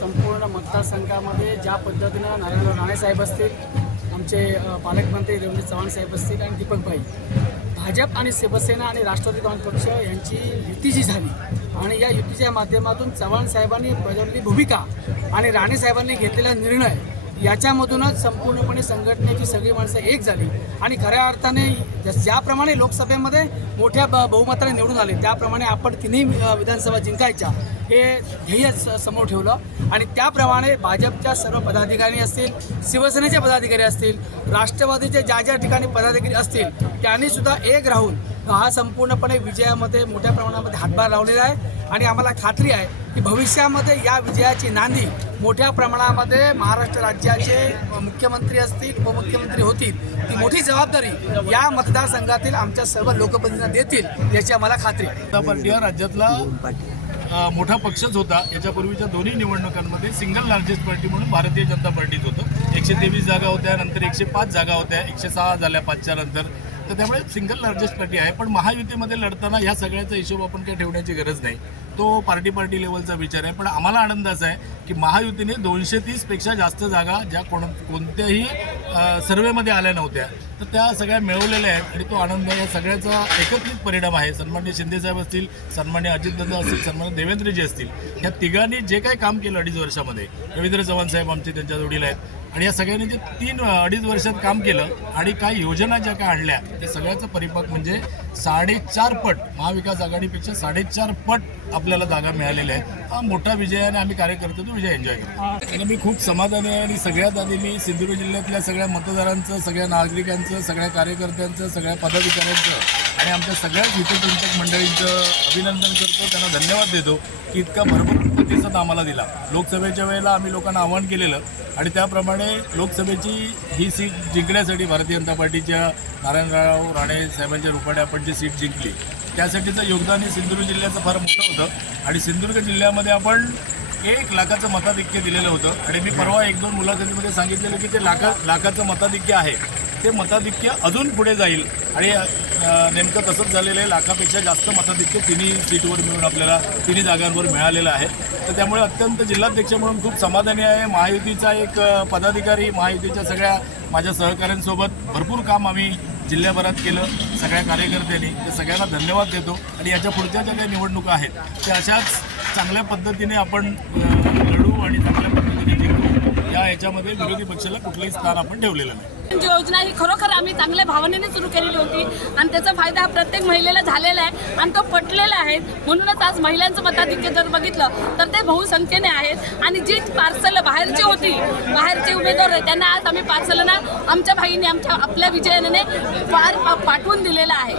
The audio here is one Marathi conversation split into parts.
संपूर्ण मतदारसंघामध्ये ज्या पद्धतीनं नारायणराव राणे साहेब असतील आमचे पालकमंत्री देवेंद्र चव्हाण साहेब असतील आणि दीपकभाई भाजप आणि शिवसेना आणि राष्ट्रवादी काँग्रेस पक्ष यांची युती जी झाली. आणि या युतीच्या माध्यमातून चव्हाण साहेबांनी बजावलेली भूमिका आणि राणे साहेबांनी घेतलेला निर्णय याच्यामधूनच संपूर्णपणे संघटनेची सगळी माणसं एक झाली. आणि खऱ्या अर्थाने ज्याप्रमाणे लोकसभेमध्ये मोठ्या ब बहुमताने निवडून आले त्याप्रमाणे आपण तिन्ही विधानसभा जिंकायच्या हे ध्येय स- समोर ठेवलं. आणि त्याप्रमाणे भाजपच्या सर्व पदाधिकारी असतील शिवसेनेचे पदाधिकारी असतील राष्ट्रवादीचे ज्या ज्या ठिकाणी पदाधिकारी असतील त्यांनीसुद्धा एक राहून हा संपूर्णपणे विजयामध्ये मोठ्या प्रमाणामध्ये हातभार लावलेला आहे. आणि आम्हाला खात्री आहे की भविष्यामध्ये या विजयाची नांदी मोठ्या प्रमाणामध्ये महाराष्ट्र राज्याचे मुख्यमंत्री असतील उपमुख्यमंत्री होतील ती मोठी जबाबदारी या मतदारसंघातील आमच्या सर्व लोकप्रतिनिधींना देतील याची आम्हाला खात्री आहे. जनता पार्टी हा राज्यातला मोठा पक्षच होता. याच्यापूर्वीच्या दोन्ही निवडणुकांमध्ये सिंगल लार्जेस्ट पार्टी म्हणून भारतीय जनता पार्टीच होतं. एकशे तेवीस जागा होत्या नंतर एकशे पाच जागा होत्या. एकशे सहा झाल्या पाचच्या नंतर. तर त्यामुळे सिंगल लार्जेस्ट पार्टी आहे. पण महायुतीमध्ये लढताना ह्या सगळ्याचा हिशोब आपण काही ठेवण्याची गरज नाही. तो पार्टी पार्टी लेवलचा विचार आहे. पण आम्हाला आनंद असा आहे की महायुतीने दोनशे तीसपेक्षा जास्त जागा ज्या कोण कोणत्याही सर्वेमध्ये आल्या नव्हत्या तर त्या सगळ्या मिळवलेल्या आहेत. आणि तो आनंद या सगळ्याचा एकत्रित परिणाम आहे. सन्मान्य शिंदेसाहेब असतील सन्मान्य अजितदादा असतील सन्मान्य देवेंद्रजी असतील ह्या तिघांनी जे काही काम केलं अडीच वर्षामध्ये रवींद्र चव्हाण साहेब आमचे त्यांच्या जोडीला आहेत. आणि या सगळ्यांनी जे तीन अडीच वर्षात काम केलं आणि काही योजना ज्या काय आणल्या त्या सगळ्याचं परिपाक म्हणजे साडेचार पट महाविकास आघाडीपेक्षा साडेचार पट आपल्याला जागा मिळालेल्या आहेत हा मोठा विजय आणि आम्ही कार्यकर्ते तो विजय एन्जॉय करतो. मी खूप समाधानी आहे आणि सगळ्यात आधी मी सिंधुदुर्ग जिल्ह्यातल्या सगळ्या मतदारांचं सगळ्या नागरिकांचं सगळ्या कार्यकर्त्यांचं सगळ्या पदाधिकाऱ्यांचं आणि आमच्या सगळ्याच हितचिंतक मंडळींचं अभिनंदन करतो. त्यांना धन्यवाद देतो की इतका भरपूर प्रतिसाद आम्हाला दिला. लोकसभेच्या वेळेला आम्ही लोकांना आवाहन केलेलं आणि त्याप्रमाणे लोकसभेची ही सीट जिंकण्यासाठी भारतीय जनता पार्टीच्या नारायणराव राणे साहेबांच्या रूपाने आपण जी सीट जिंकली त्यासाठीचं योगदान हे सिंधुदुर्ग जिल्ह्याचं फार मोठं होतं. आणि सिंधुदुर्ग जिल्ह्यामध्ये आपण एक लाखाचं मताधिक्य दिलेलं होतं. आणि मी परवा एक दोन मुलाखतीमध्ये सांगितलेलं की ते लाखा लाखाचं मताधिक्य आहे. ते मताधिक्य अजून पुढे जाईल. आणि नेमकं तसंच झालेलं आहे. लाखापेक्षा जास्त मताधिक्य तिन्ही सीटवर मिळून आपल्याला तिन्ही जागांवर मिळालेलं आहे. तर त्यामुळे अत्यंत जिल्हाध्यक्ष म्हणून खूप समाधानी आहे. महायुतीचा एक पदाधिकारी महायुतीच्या सगळ्या माझ्या सहकाऱ्यांसोबत भरपूर काम आम्ही जिल्ह्याभरात केलं. सगळ्या कार्यकर्त्यांनी ते सगळ्यांना धन्यवाद देतो. आणि याच्या पुढच्या ज्या काही निवडणुका आहेत त्या अशाच चांगल्या पद्धतीने आपण लढू आणि चांगल्या पद्धतीने जिंकू. या याच्यामध्ये विरोधी पक्षाला कुठलंही स्थान आपण ठेवलेलं नाही. योजना ही खरोखर आम्ही चांगल्या भावनेने सुरू केलेली होती. आणि त्याचा फायदा हा प्रत्येक महिलेला झालेला आहे आणि तो पटलेला आहे. म्हणूनच आज महिलांचं मताधिक्य जर बघितलं तर ते बहुसंख्येने आहेत. आणि जी पार्सल बाहेरची होती बाहेरचे उमेदवार आहेत त्यांना आज आम्ही पार्सलना आमच्या भाईने आमच्या आपल्या विजयाने पार पाठवून दिलेला आहे.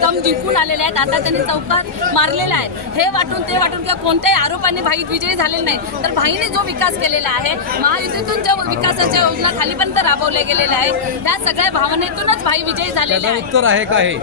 दम जिंकून आलेले आहेत. आता त्यांनी चौकात मारलेला आहे. हे वाटून ते वाटून किंवा कोणत्याही आरोपांनी भाई विजयी झालेले नाही. तर भाईने जो विकास केलेला आहे महायुतीतून ज्या विकासाच्या योजना खालीपर्यंत राबवल्या गेलेल्या आहेत. त्या सगळ्या भावनेतूनच भाई विजयी झालेले उत्तर आहे का हे?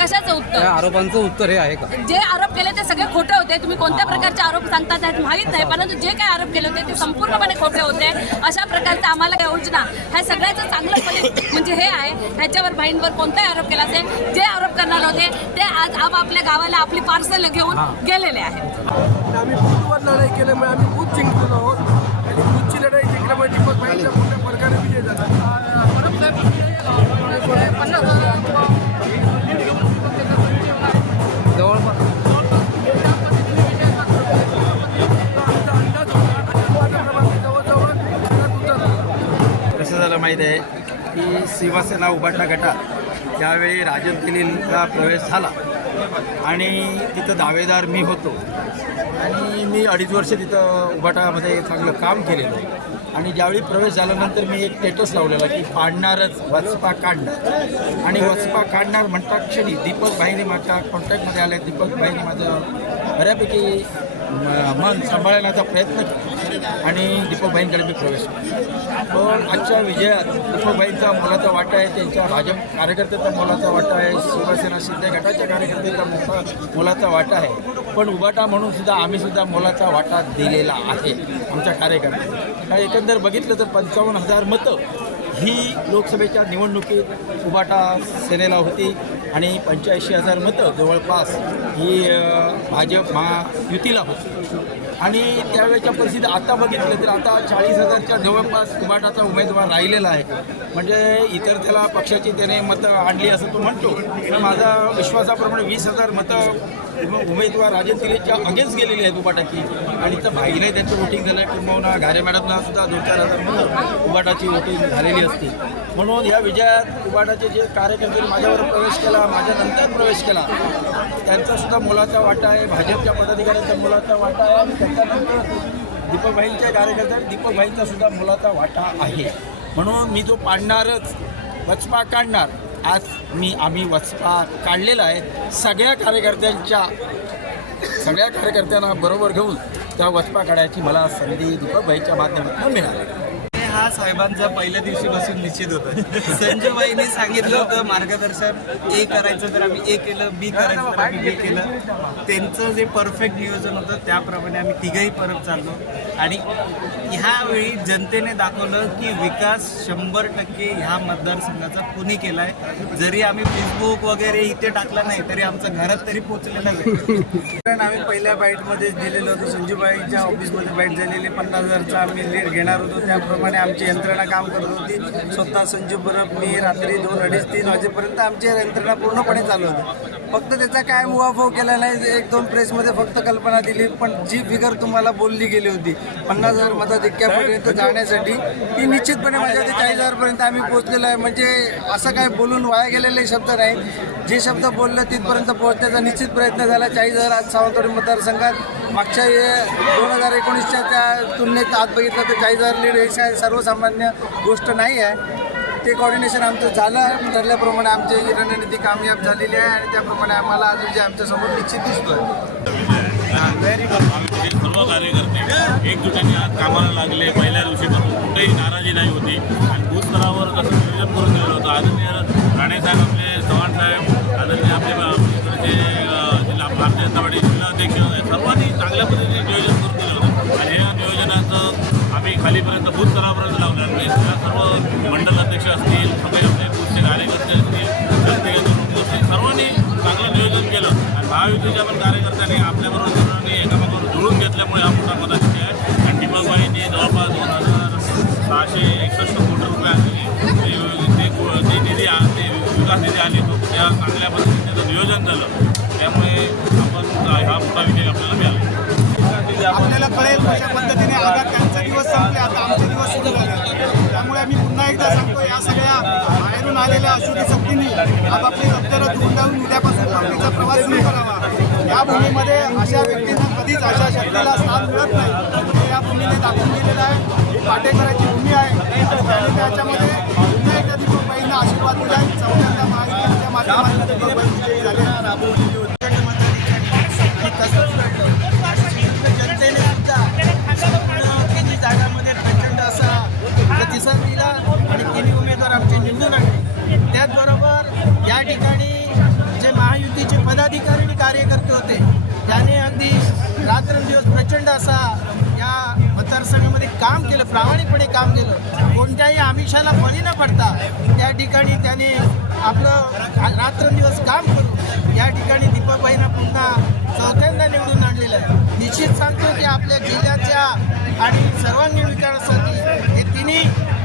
कशाचं उत्तर? आरोपांचं उत्तर हे आहे का? जे आरोप केले ते सगळे खोटे होते. तुम्ही कोणत्या प्रकारचे आरोप सांगतात आहेत माहीत नाही. परंतु जे काही आरोप केले होते ते संपूर्णपणे खोटे होते. अशा प्रकारच्या आम्हाला काही योजना ह्या सगळ्याचं चांगलं फलित म्हणजे हे आहे. ह्याच्यावर भाईंवर कोणताही आरोप केला असेल जे आरोप करणार होते ते आज आपापल्या गावाला आपली पार्सल घेऊन गेलेले आहेत. आम्ही बूथवर लढाई केल्यामुळे आम्ही बूथ जिंकलेलो आहोत. उतरला कसं झालं माहीत आहे की शिवसेना उभाटा गटात त्यावेळी राजन तेलींचा प्रवेश झाला. आणि तिथं दावेदार मी होतो. आणि मी अडीच वर्ष तिथं उभाटामध्ये चांगलं काम केलेलं आहे. आणि ज्यावेळी प्रवेश झाल्यानंतर मी एक स्टेटस लावलेला की पाडणारच वचपा काढणार. आणि वचपा काढणार म्हणता क्षणी दीपक भाईने माझ्या कॉन्टॅक्टमध्ये आले. दीपक भाईने माझं बऱ्यापैकी मन सांभाळण्याचा प्रयत्न केला. आणि दीपकभाईंकडे मी प्रवेश केला. पण आजच्या विजयात दीपकभाईंचा मोलाचा वाटा आहे त्यांच्या भाजप कार्यकर्त्याचा मोलाचा वाटा आहे शिवसेना शिंदे गटाच्या कार्यकर्त्याचा मोठा मोलाचा वाटा आहे. पण उभाटा म्हणून सुद्धा आम्ही सुद्धा मोलाचा वाटा दिलेला आहे आमच्या कार्यकर्त्यांना. एकंदर बघितलं तर पंचावन्न हजार मतं ही लोकसभेच्या निवडणुकीत उबाटा सेनेला होती आणि पंच्याऐंशी हजार मतं जवळपास ही भाजप महायुतीला होती. आणि त्यावेळेच्या परिस्थिती आता बघितलं तर आता चाळीस हजारच्या जवळपास कुबाटाचा उमेदवार राहिलेला आहे. म्हणजे इतर त्याला पक्षाची त्याने मतं आणली असं तो म्हणतो. पण माझा विश्वासाप्रमाणे वीस हजार मतं उमेदवार राजन तिरेच्या अगेन्स्ट गेलेली आहेत उबाटाची आणि तर बाईलाही त्यांचं वोटिंग झालं आहे किंबहुना घारे मॅडमना सुद्धा दोन चार हजार मतं उबाटाची वोटिंग झालेली असते. म्हणून या विजयात उबाटाचे जे कार्यकर्ते माझ्यावर प्रवेश केला माझ्यानंतर प्रवेश केला त्यांचा सुद्धा मोलाचा वाटा आहे. भाजपच्या पदाधिकाऱ्यांचा मोलाचा वाटा आहे. दीपकभाईंच्या कार्यकर्त्या दीपकभाईंचा सुद्धा मुलाचा वाटा आहे. म्हणून मी तो पाडणारच. वचपा काढणार. आज मी आम्ही वचपा काढलेला आहे. सगळ्या कार्यकर्त्यांच्या सगळ्या कार्यकर्त्यांना बरोबर घेऊन त्या वचपा काढायची मला संधी दीपकभाईच्या माध्यमातून मिळाली. हा साहेबांचा पहिल्या दिवशीपासून निश्चित होता. संजयबाईने सांगितलं होतं मार्गदर्शन ए करायचं तर आम्ही ए केलं बी करायचं तर आम्ही बी केलं. त्यांचं जे परफेक्ट नियोजन होतं त्याप्रमाणे आम्ही तिघही परत चाललो. आणि ह्यावेळी जनतेने दाखवलं की विकास शंभर टक्के ह्या मतदारसंघाचा कुणी केला आहे जरी आम्ही फेसबुक वगैरे इथे टाकला नाही तरी आमचं घरात तरी पोचलेलं नाही कारण आम्ही पहिल्या बाईटमध्येच दिलेलं होतं संजूबाईच्या ऑफिसमध्ये बाईट झालेली पन्नास हजारचा आम्ही लीड घेणार होतो. त्याप्रमाणे आमची यंत्रणा काम करत होती. स्वतः संजू परब मी रात्री दोन अडीच तीन वाजेपर्यंत आमची यंत्रणा पूर्णपणे चालू होती. फक्त त्याचा काय मुवाफाव केला नाही एक दोन प्रेसमध्ये फक्त कल्पना दिली पण जी फिगर तुम्हाला बोलली गेली होती पन्नास हजार मताधिक्यापर्यंत जाण्यासाठी ती निश्चितपणे माझ्या चाळीस हजारपर्यंत आम्ही पोहोचलेलो आहे. म्हणजे असं काय बोलून वाया गेलेले शब्द नाही. जे शब्द बोललं तिथपर्यंत पोहोचण्याचा निश्चित प्रयत्न झाला. चाळीस हजार आज सावंतवाडी मतदारसंघात मागच्या दोन हजार एकोणीसच्या त्या तुलनेत आज बघितलं तर चाळीस हजार लीड हे सर्वसामान्य गोष्ट नाही आहे. ते कॉर्डिनेशन आमचं झालं. ठरल्याप्रमाणे आमची ही रणनीती कामयाब झालेली आहे आणि त्याप्रमाणे आम्हाला अजून जे आमच्यासमोर निश्चित दिसतोय. सर्व कार्यकर्ते एकजुटीने आज कामाला लागले. आणि भूमीमध्ये अशा व्यक्तींना कधीच अशा शक्तीला स्थान मिळत नाही. हे या भूमीने दाखवून दिलेलं आहे. ही पाटेकराची भूमी आहे. आणि त्याच्यामध्ये पुन्हा एकदा दीपकबाईंना आशीर्वाद दिला आहे चौथ्यांदा महायुतीच्या माध्यमातून दीपकबाई विजयी झाले रात्रंदिवस काम करून या ठिकाणी दीपाबाईंना पुन्हा चौथ्यांदा निवडून आणलेलं आहे. निश्चित सांगतो की आपल्या जिल्ह्याच्या आणि सर्वांगीण विकासासाठी हे तिन्ही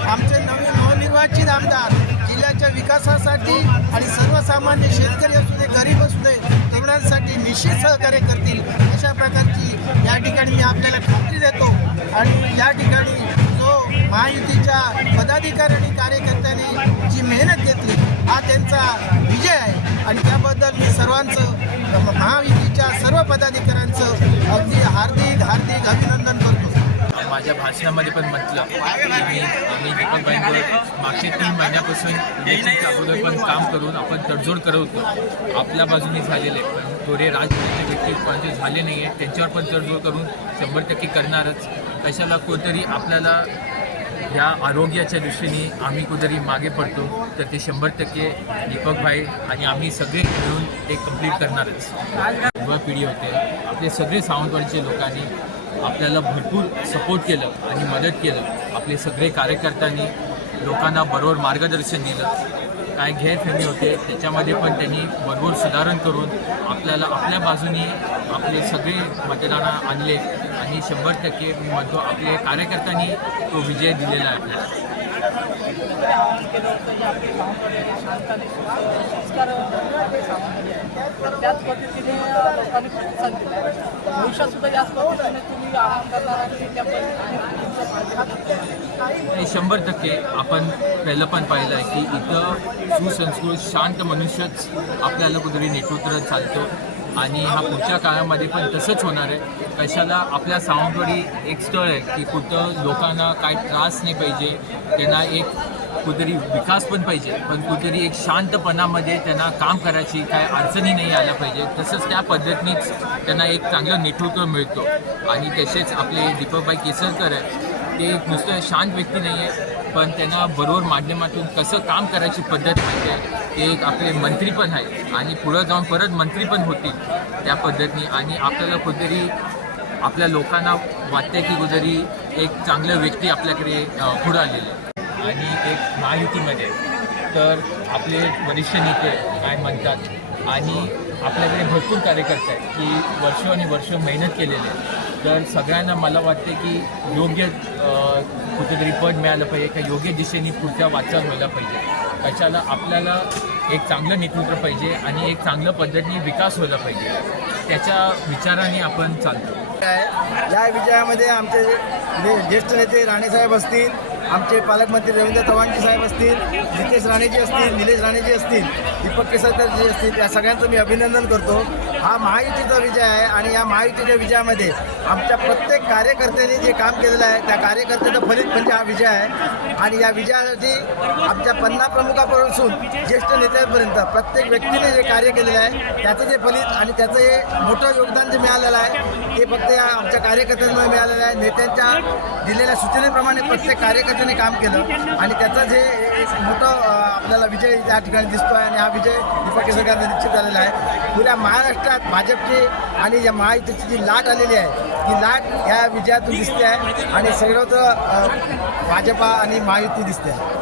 आमचे नवीन नवनिर्वाचित आमदार जिल्ह्याच्या विकासासाठी आणि सर्वसामान्य शेतकरी असू दे गरीब असू दे तरुणांसाठी निश्चित सहकार्य करतील अशा प्रकारची या ठिकाणी मी आपल्याला खात्री देतो. आणि या ठिकाणी जो महायुतीच्या पदाधिकारी आणि कार्यकर्त्यांनी जी मेहनत घेतली त्यांचा विजय आहे. आणि त्याबद्दल मी सर्वांचं महायुतीच्या सर्व पदाधिकाऱ्यांचं अगदी हार्दिक हार्दिक अभिनंदन करतो. माझ्या भाषणामध्ये पण म्हटलं की आम्ही आम्ही दीपकबाईंवर मागच्या तीन महिन्यापासून इलेक्शनच्या अगोदर पण काम करून आपण तडजोड करत होतो. आपल्या बाजूने झालेले पण थोडे राजकीय व्यक्ती पण झाले नाही आहेत त्यांच्यावर पण तडजोड करून शंभर टक्के करणारच. कशाला कोणतरी आपल्याला ह्या आरोग्याच्या दृष्टीने आम्ही कुठेतरी मागे पडतो तर ते शंभर टक्के दीपकभाई आणि आम्ही सगळे मिळून ते कंप्लीट करणारच युवा पिढी होते आपले सगळे सावंतवाडीचे लोकांनी आपल्याला भरपूर सपोर्ट केलं आणि मदत केलं. आपले सगळे कार्यकर्त्यांनी लोकांना बरोबर मार्गदर्शन दिलं. काय गैरफहमी होते त्याच्यामध्ये पण त्यांनी बरोबर सुधारण करून आपल्याला आपल्या बाजूनी आपले सगळे मतदाना आणले आणि शंभर टक्के मत आपले कार्यकर्त्यांनी तो विजय दिलेला आहे. आपल्याला त्याच पद्धतीने लोकांनी प्रतिसाद दिला भविष्यात सुद्धा याच पद्धतीने तुम्ही आराम करणार आणि त्या पद्धतीने आणि शंभर टक्के. आपण पहिलं पण पाहिलं आहे की इथं सुसंस्कृत शांत मनुष्यच आपल्याला कुठेतरी नेतृत्व चालतो. आणि हा पुढच्या काळामध्ये पण तसंच होणार आहे. कशाला आपल्या सावंतवाडी एक स्थळ आहे की कुठं लोकांना काय त्रास नाही पाहिजे त्यांना एक कुठेतरी विकास पण पाहिजे पण कुठेतरी एक शांतपणामध्ये त्यांना काम करायची काय अडचणी नाही आल्या पाहिजे. तसंच त्या पद्धतीनेच त्यांना एक चांगलं नेतृत्व मिळतो. आणि तसेच आपले दीपकभाई केसरकर आहे ते नुसतं शांत व्यक्ती नाही आहे पण त्यांना बरोबर माध्यमातून कसं काम करायची पद्धत माहिती आहे ते एक आपले मंत्री पण आहे आणि पुढं जाऊन परत मंत्री पण होतील त्या पद्धतीने आणि आपल्याला कुठेतरी आपल्या लोकांना वाटते की कुठेतरी एक चांगलं व्यक्ती आपल्याकडे पुढं आलेलं आहे. आणि एक महायुतीमध्ये तर आपले वरिष्ठ नेते काय म्हणतात? आणि आपल्याकडे भरपूर कार्यकर्ते आहेत की वर्ष आणि वर्ष मेहनत केलेले आहे तर सगळ्यांना मला वाटते की योग्य कुठेतरी पद मिळालं पाहिजे किंवा योग्य दिशेने पुढच्या वाटचाल व्हायला पाहिजे. कशाला आपल्याला एक चांगलं नेतृत्व पाहिजे आणि एक चांगल्या पद्धतीने विकास व्हायला पाहिजे. त्याच्या विचाराने आपण चालतो. काय या विजयामध्ये आमचे जे ज्येष्ठ नेते राणेसाहेब असतील आमचे पालकमंत्री रवींद्र चव्हाणजी साहेब असतील नितेश राणेजी असतील निलेश राणेजी असतील दीपक केसरकरजी असतील या सगळ्यांचं मी अभिनंदन करतो. हा महायुतीचा विजय आहे आणि या महायुतीच्या विजयामध्ये आमच्या प्रत्येक कार्यकर्त्यांनी जे काम केलेलं आहे त्या कार्यकर्त्याचं फलित म्हणजे हा विजय आहे. आणि या विजयासाठी आमच्या पन्ना प्रमुखापासून ज्येष्ठ नेत्यांपर्यंत प्रत्येक व्यक्तीने जे कार्य केलेलं आहे त्याचं जे फलित आणि त्याचं हे मोठं योगदान जे मिळालेलं आहे ते फक्त या आमच्या कार्यकर्त्यांमुळे मिळालेलं आहे. नेत्यांच्या दिलेल्या सूचनेप्रमाणे प्रत्येक कार्यकर्त्याने काम केलं आणि त्याचं जे मोठं आपल्याला विजय या ठिकाणी दिसतो आहे आणि हा विजय दीपाटी सरकारने निश्चित झालेला आहे. पुऱ्या महाराष्ट्रात भाजपची आणि या महायुतीची जी लाट आलेली आहे ती लाट या विजयातून दिसते आहे आणि सर्वत्र भाजपा आणि महायुती दिसते आहे.